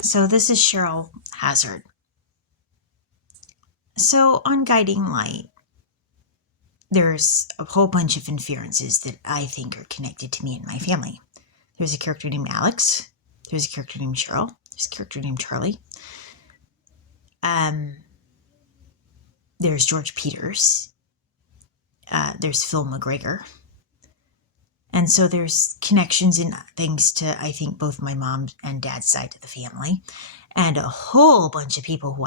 So this is Cheryl Hazzard. So on Guiding Light, there's a whole bunch of inferences that I think are connected to me and my family. There's a character named Alex. There's a character named Cheryl. There's a character named Charlie. There's George Peters. There's Phil McGregor. And so there's connections and things to, I think, both my mom and dad's side of the family. And a whole bunch of people who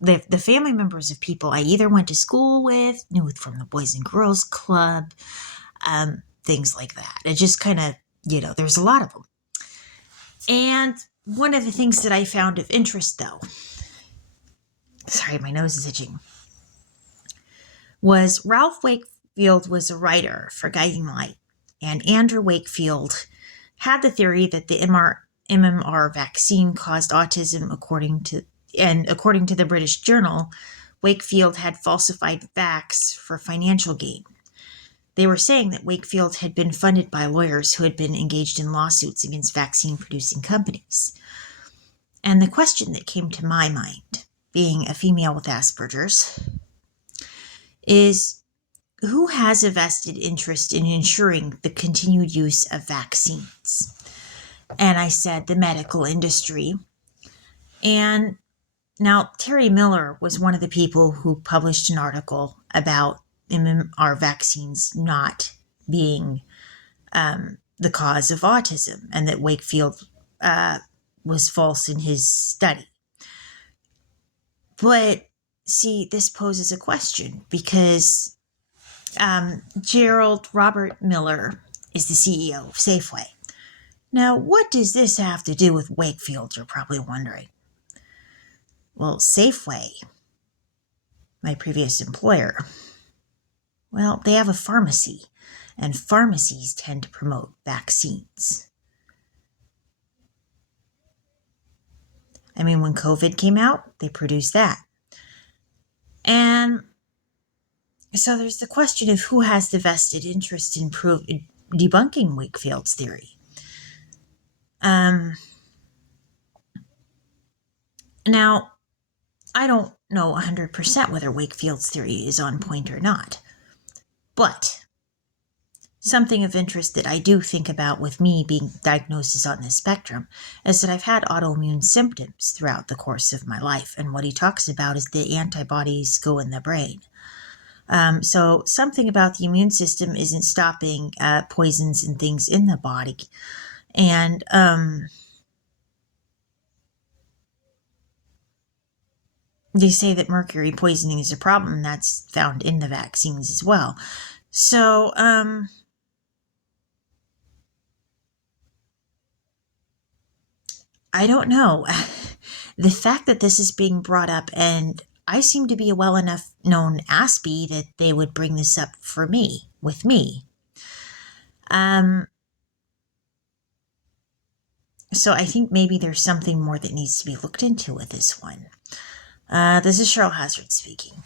the family members of people I either went to school with, knew from the Boys and Girls Club, things like that. It just kind of, there's a lot of them. And one of the things that I found of interest, though, sorry, my nose is itching, was Ralph Wakefield was a writer for Guiding Light. And Andrew Wakefield had the theory that the MMR vaccine caused autism, according to the British Journal. Wakefield had falsified facts for financial gain. They were saying that Wakefield had been funded by lawyers who had been engaged in lawsuits against vaccine-producing companies. And the question that came to my mind, being a female with Asperger's, is who has a vested interest in ensuring the continued use of vaccines? And I said the medical industry. And now Terry Miller was one of the people who published an article about MMR vaccines not being the cause of autism, and that Wakefield was false in his study. But see, this poses a question, because Gerald Robert Miller is the CEO of Safeway. Now, what does this have to do with Wakefield, you're probably wondering? Well, Safeway, my previous employer, well, they have a pharmacy, and pharmacies tend to promote vaccines. I mean, when COVID came out, they produced that. And so there's the question of who has the vested interest in debunking Wakefield's theory. Now, I don't know 100% whether Wakefield's theory is on point or not, but something of interest that I do think about with me being diagnosed on the spectrum is that I've had autoimmune symptoms throughout the course of my life, and what he talks about is the antibodies go in the brain. So something about the immune system isn't stopping poisons and things in the body. And they say that mercury poisoning is a problem that's found in the vaccines as well. So I don't know. The fact that this is being brought up, and I seem to be a well enough known Aspie that they would bring this up with me. So I think maybe there's something more that needs to be looked into with this one. This is Cheryl Hazzard speaking.